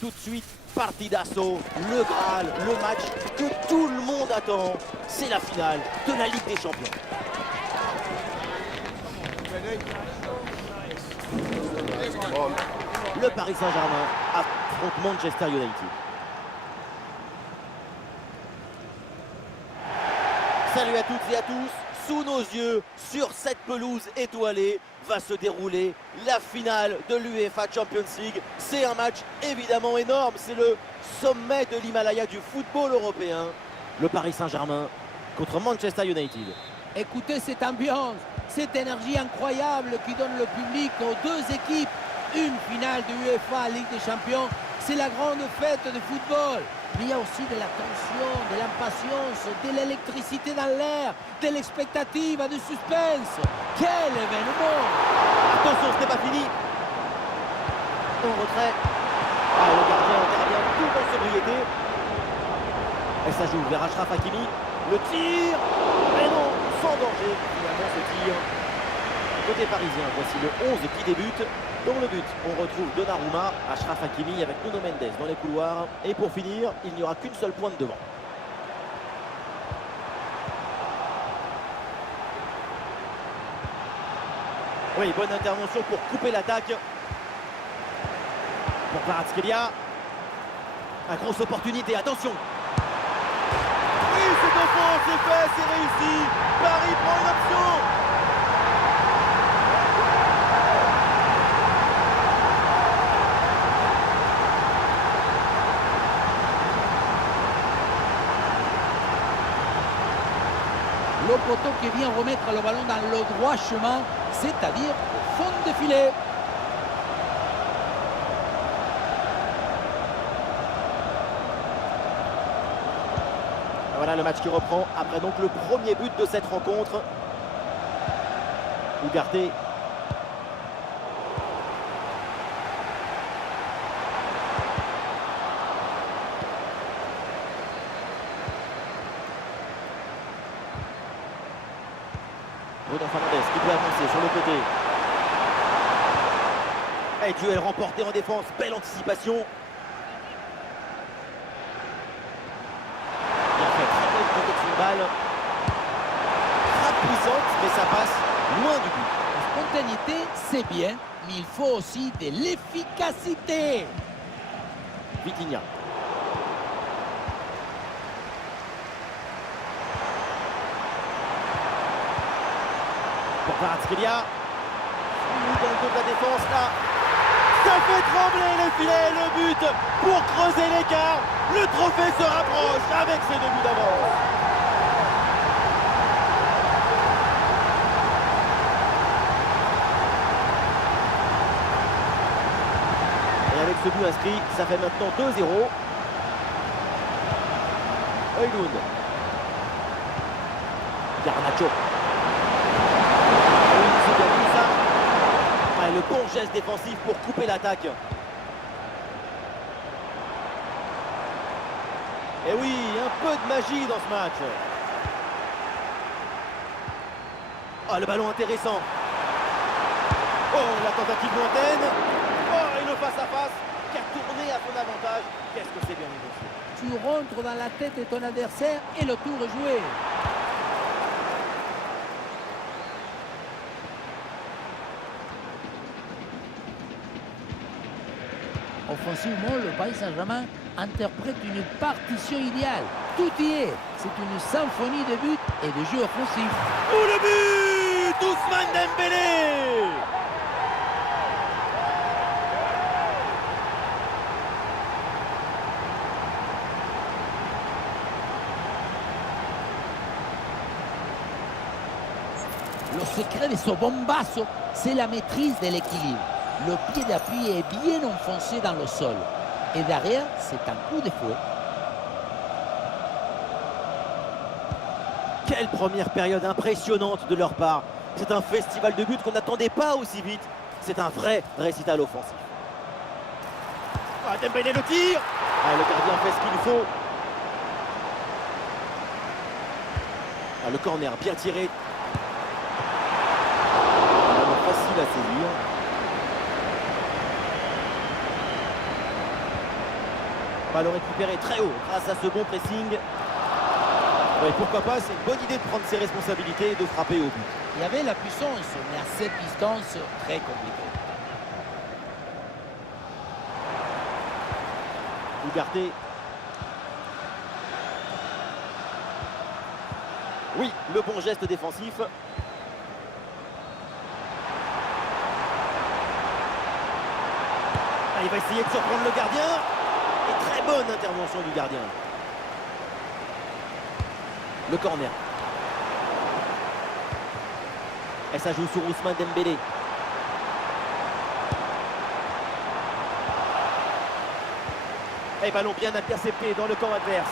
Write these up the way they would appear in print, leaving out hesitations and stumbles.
tout de suite, partidazo, le Graal, le match que tout le monde attend. C'est la finale de la Ligue des Champions. Le Paris Saint-Germain affronte Manchester United. Salut à toutes et à tous. Sous nos yeux, sur cette pelouse étoilée, va se dérouler la finale de l'UEFA Champions League. C'est un match évidemment énorme. C'est le sommet de l'Himalaya du football européen. Le Paris Saint-Germain contre Manchester United. Écoutez cette ambiance, cette énergie incroyable qui donne le public aux deux équipes. Une finale de l'UEFA Ligue des Champions, c'est la grande fête de football. Mais il y a aussi de la tension, de l'impatience, de l'électricité dans l'air, de l'expectative, du suspense. Quel événement! Attention, ce n'est pas fini. En retrait. Ah, le gardien intervient tout en sobriété. Et ça joue vers Achraf Hakimi. Le tir. Mais non, sans danger. Finalement, ce tir. Côté parisien, voici le 11 qui débute. Dans le but, on retrouve Donnarumma, Achraf Hakimi avec Nuno Mendes dans les couloirs. Et pour finir, il n'y aura qu'une seule pointe devant. Oui, bonne intervention pour couper l'attaque. Pour Kvaratskhelia. Une grosse opportunité, attention. Oui, c'est au fond, c'est fait, c'est réussi. Paris prend une option. Le poteau qui vient remettre le ballon dans le droit chemin, c'est-à-dire au fond de filet. Voilà le match qui reprend après donc le premier but de cette rencontre. Ugarte. Bruno Fernandes qui peut avancer sur le côté. Et duel remporté en défense, belle anticipation. Bien fait, très belle protection de balle. Frappe puissante, mais ça passe loin du but. La spontanéité, c'est bien, mais il faut aussi de l'efficacité. Vitinha. Pour Kvaratskhelia. Dans le dos de la défense là. Ça fait trembler les filets, le but pour creuser l'écart. Le trophée se rapproche avec ses 2 buts d'avance. Et avec ce but inscrit, ça fait maintenant 2-0. Højlund. Garnacho. Le bon geste défensif pour couper l'attaque. Et oui, un peu de magie dans ce match. Ah, le ballon intéressant. Oh, la tentative lointaine. Oh, et le face-à-face qui a tourné à son avantage. Qu'est-ce que c'est bien négocié. Tu rentres dans la tête de ton adversaire et le tour est joué. Offensivement, le Paris Saint-Germain interprète une partition idéale. Tout y est. C'est une symphonie de buts et de jeux offensifs. Oh, le but Ousmane Dembélé. Le secret de ce bombasso, c'est la maîtrise de l'équilibre. Le pied d'appui est bien enfoncé dans le sol. Et derrière, c'est un coup de fouet. Quelle première période impressionnante de leur part. C'est un festival de buts qu'on n'attendait pas aussi vite. C'est un vrai récital offensif. Ah, Dembélé le tir. Ah, le gardien fait ce qu'il faut. Ah, le corner bien tiré. Facile à saisir. Ballon récupéré très haut grâce à ce bon pressing. Ouais, pourquoi pas, c'est une bonne idée de prendre ses responsabilités et de frapper au but. Il y avait la puissance, mais à cette distance, très compliqué. Ugarte. Oui, le bon geste défensif. Ah, il va essayer de surprendre le gardien. Et très bonne intervention du gardien. Le corner. Et ça joue sur Ousmane Dembélé. Et ballon bien intercepté dans le camp adverse.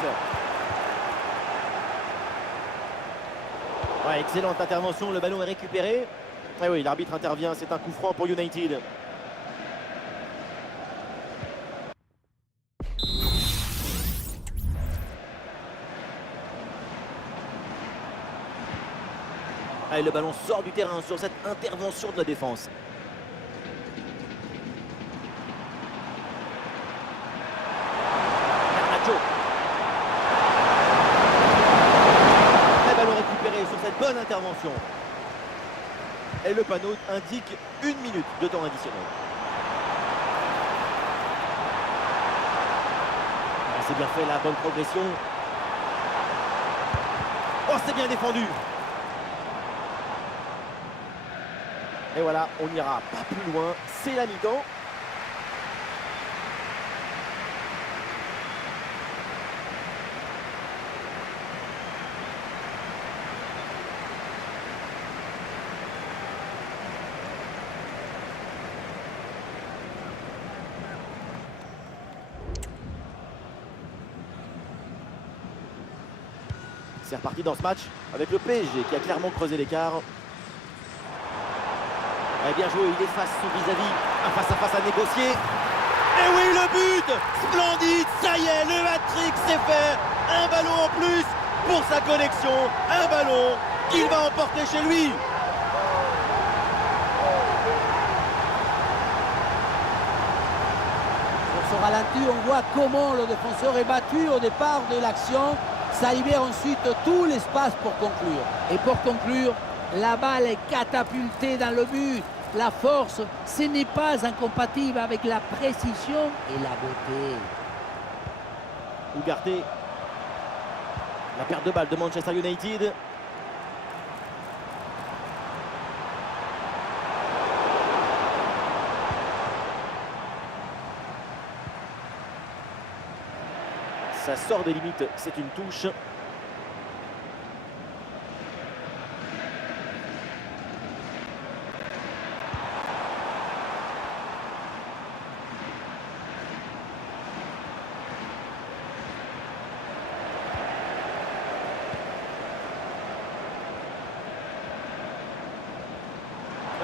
Ouais, excellente intervention, le ballon est récupéré. Et oui, l'arbitre intervient, c'est un coup franc pour United. Allez, le ballon sort du terrain sur cette intervention de la défense. Garnacho. Le ballon récupéré sur cette bonne intervention. Et le panneau indique 1 minute de temps additionnel. C'est bien fait, la bonne progression. Oh, c'est bien défendu. Et voilà, on n'ira pas plus loin. C'est la mi-temps. C'est reparti dans ce match avec le PSG qui a clairement creusé l'écart. Bien joué, il efface son vis-à-vis. Un face-à-face à négocier. Et oui, le but! Splendide, ça y est, le hat-trick c'est fait. Un ballon en plus pour sa collection. Un ballon qu'il va emporter chez lui. Sur ce ralenti, on voit comment le défenseur est battu au départ de l'action. Ça libère ensuite tout l'espace pour conclure. Et pour conclure, la balle est catapultée dans le but. La force, ce n'est pas incompatible avec la précision et la beauté. Ugarte. La perte de balle de Manchester United. Ça sort des limites, c'est une touche.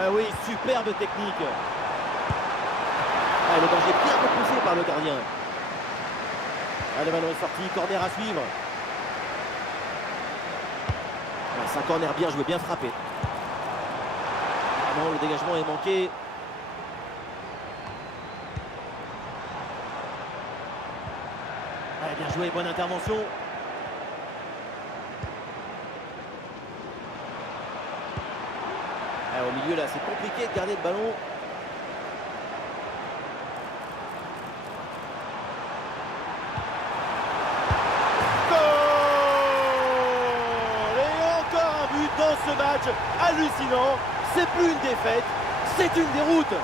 Ah oui, superbe technique. Ah, le danger bien repoussé par le gardien. Ah, le ballon est sorti, corner à suivre. Ah, c'est un corner bien joué, bien frappé. Ah non, le dégagement est manqué. Ah, bien joué, bonne intervention. Ah, au milieu là, c'est compliqué de garder le ballon. Dans ce match hallucinant, c'est plus une défaite, c'est une déroute.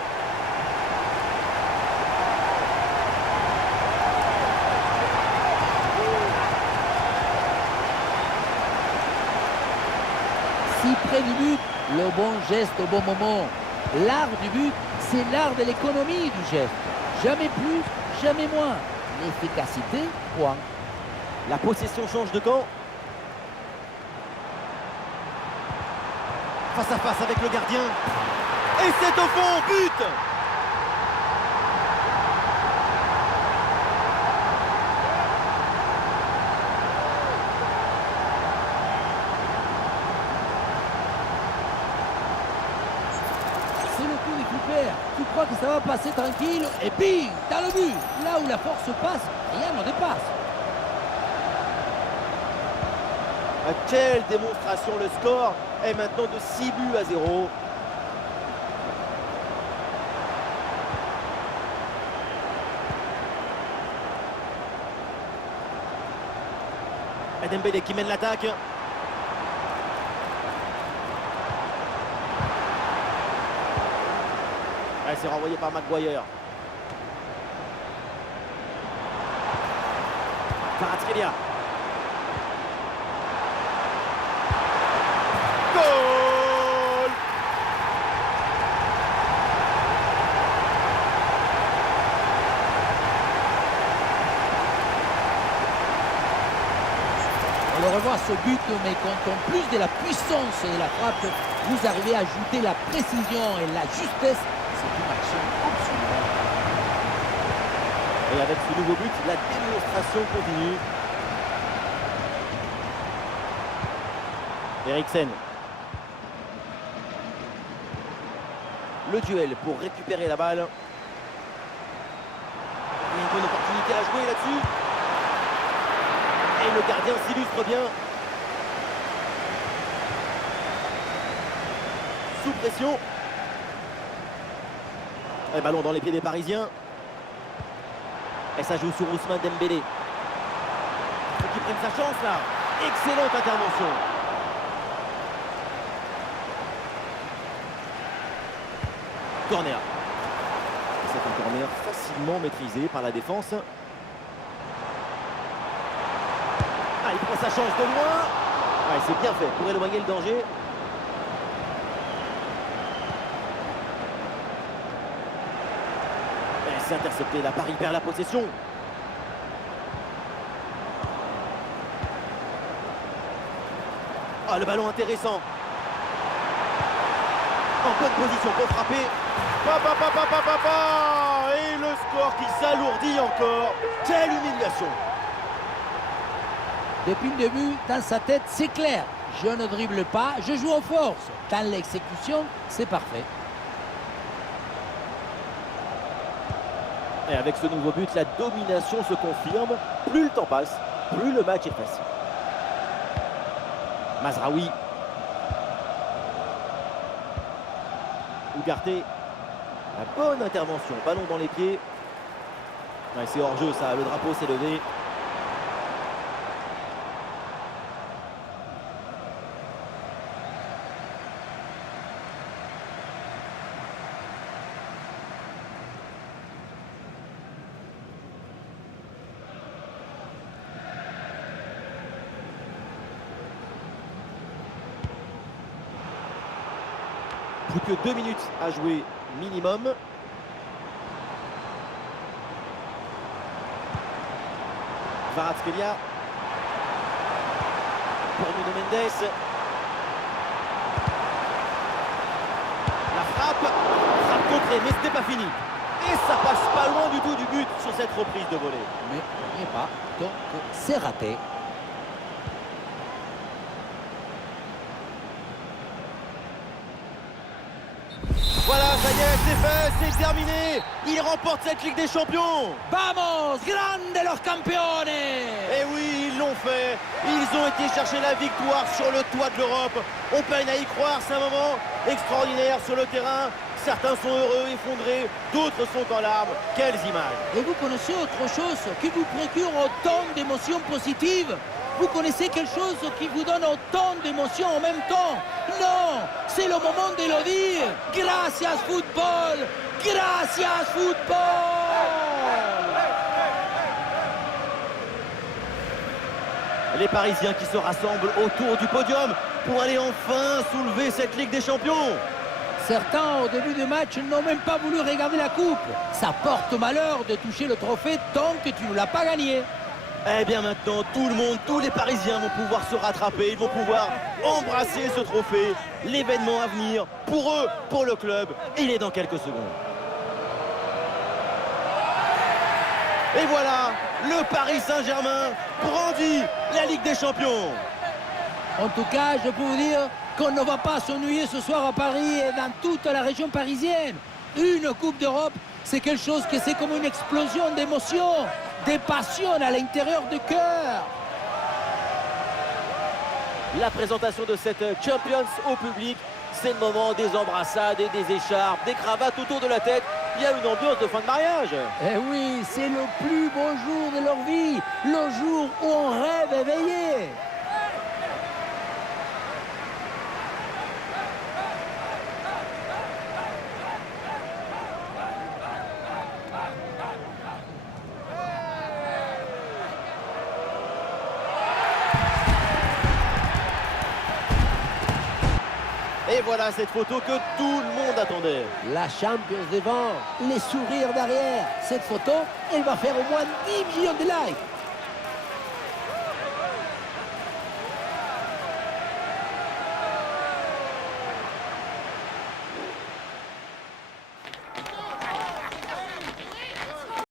Si près du but, le bon geste au bon moment. L'art du but, c'est l'art de l'économie du geste. Jamais plus, jamais moins. L'efficacité, point. La possession change de camp. Face à face avec le gardien. Et c'est au fond, but! C'est le coup des coupères. Tu crois que ça va passer tranquille et bing, dans le but. Là où la force passe, rien ne dépasse. Quelle démonstration, le score est maintenant de 6-0. Dembélé qui mène l'attaque. C'est renvoyé par Maguire. Kvaratskhelia. Goal! On le revoit ce but, mais quand en plus de la puissance de la frappe, vous arrivez à ajouter la précision et la justesse, c'est une action absolument. Et avec ce nouveau but, la démonstration continue. Eriksen. Le duel pour récupérer la balle. Une bonne opportunité à jouer là-dessus. Et le gardien s'illustre bien. Sous pression. Et ballon dans les pieds des Parisiens. Et ça joue sur Ousmane Dembélé. Il faut qu'il prenne sa chance là. Excellente intervention. Corner. C'est un corner facilement maîtrisé par la défense. Ah, il prend sa chance de loin. Ouais, c'est bien fait pour éloigner le danger. Et c'est intercepté. La Paris perd la possession. Ah, le ballon intéressant. En bonne position pour frapper. Et le score qui s'alourdit encore. Quelle humiliation! Depuis le début, dans sa tête, c'est clair. Je ne dribble pas, je joue en force. Dans l'exécution, c'est parfait. Et avec ce nouveau but, la domination se confirme. Plus le temps passe, plus le match est facile. Mazraoui. Ugarte. La bonne intervention, ballon dans les pieds. Ouais, c'est hors jeu ça, le drapeau s'est levé. Plus que 2 minutes à jouer minimum. Kvaratskhelia. Pour Nuno Mendes. La frappe. Frappe contrée, mais ce n'est pas fini. Et ça passe pas loin du tout du but sur cette reprise de volée. Mais on n'y est pas, donc c'est raté. Voilà, ça y est, c'est fait, c'est terminé. Il remporte cette Ligue des Champions. Vamos, grande los campeones! Et oui, ils l'ont fait. Ils ont été chercher la victoire sur le toit de l'Europe. On peine à y croire, c'est un moment extraordinaire sur le terrain. Certains sont heureux, effondrés, d'autres sont en larmes. Quelles images! Et vous connaissez autre chose qui vous procure autant d'émotions positives? Vous connaissez quelque chose qui vous donne autant d'émotions en même temps? Non, c'est le moment de le dire. Gracias football, gracias football. Les Parisiens qui se rassemblent autour du podium pour aller enfin soulever cette Ligue des Champions. Certains, au début du match, n'ont même pas voulu regarder la coupe. Ça porte malheur de toucher le trophée tant que tu ne l'as pas gagné. Eh bien maintenant, tout le monde, tous les Parisiens vont pouvoir se rattraper, ils vont pouvoir embrasser ce trophée. L'événement à venir, pour eux, pour le club, il est dans quelques secondes. Et voilà, le Paris Saint-Germain brandit la Ligue des Champions. En tout cas, je peux vous dire qu'on ne va pas s'ennuyer ce soir à Paris et dans toute la région parisienne. Une Coupe d'Europe, c'est quelque chose que c'est comme une explosion d'émotions. des passions à l'intérieur du cœur. La présentation de cette Champions au public, c'est le moment des embrassades et des écharpes, des cravates autour de la tête. Il y a une ambiance de fin de mariage. Eh oui, c'est le plus beau jour de leur vie, le jour où on rêve éveillé. Et voilà cette photo que tout le monde attendait. La Champions devant, les sourires derrière. Cette photo, elle va faire au moins 10 millions de likes.